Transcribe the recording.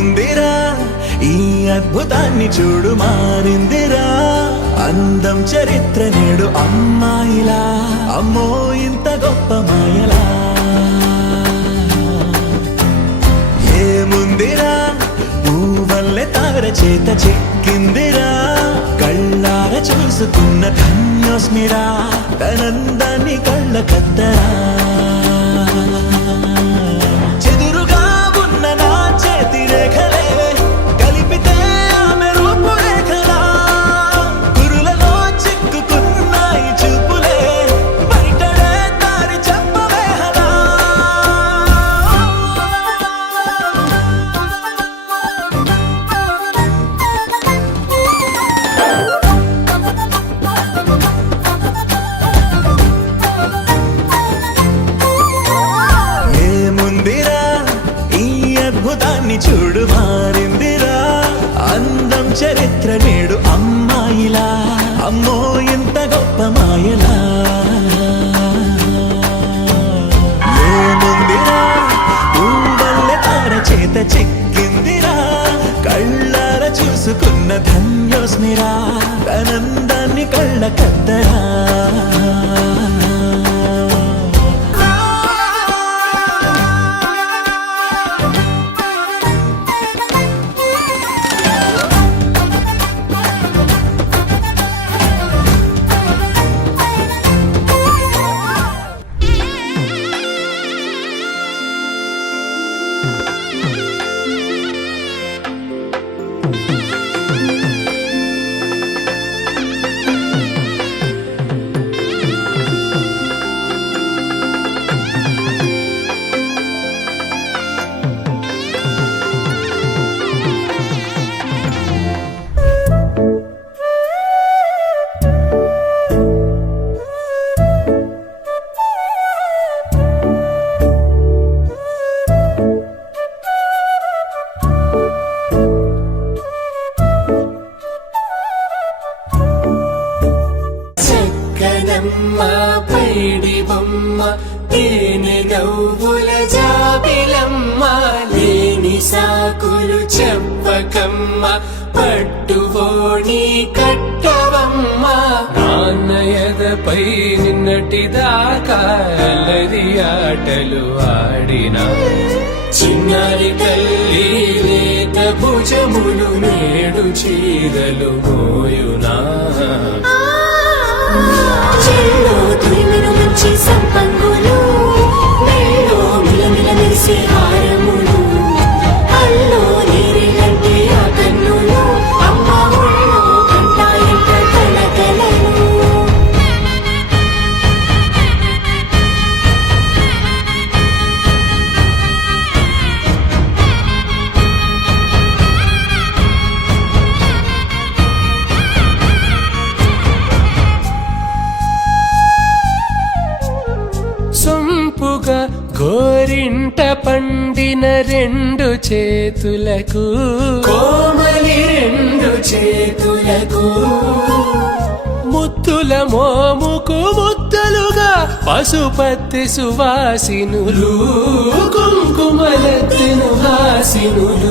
ఏముందిరా ఈ అద్భుతాన్ని చూడు మారిందిరా అందం చరిత్ర నేడు అమ్మాయిలా అమ్మో ఇంత గొప్ప మాయలా ఏముందిరా పువ్వల్లె తార చేత చిక్కిందిరా కళ్ళార చూసుకున్న ధన్యోస్మిరా తనందాన్ని కళ్ళ కద్దరా చెదురుగా ఉన్న నా చేతి రేఖలే కలిపితే ఆమె రూపురేఖలా కురులలో చిక్కుకున్నాయి చూపులే బయటడే దారి చెప్పవేహలా ఏముందిరా ఈ అద్భుతాన్ని చూడు మారిందిరా అందం చరిత్ర నేడు అమ్మాయిలా అమ్మో ఇంత గొప్ప మాయలా ఏముందిరా పువ్వల్లె తార చేత చిక్కిందిరా కళ్ళార చూసుకున్న ధన్యోస్మిరా తనందాన్ని కళ్ళ కద్దరా చక్కనమ్మ పైడి బొమ్మ తేనె నవ్వుల జాబిలమ్మ లేని సాకులు చెప్పకమ్మ పట్టువోణి కట్టవమ్మ నాన్నయదపై నిన్నటిదాకా అల్లరి ఆటలు ఆడినా చిన్నారి తల్లి లేత భుజములు నేడు చీరలు మోయునా చెల్లో తురిమిను మంచి సంపంగులు మెల్లో మిలమిల మెరిసే హారములు అల్లో నీరిలంటే ఆ కన్నులు అమ్మ ఒళ్ళో కంటాయంట కలకలను సొంపుగా గోరింట పండిన రెండు చేతులకు కోమలి రెండు చేతులకు ముత్తుల మోముకు ముద్దలుగా పశుపతి సువాసినులు కుంకుమలెత్తిను హాసినులు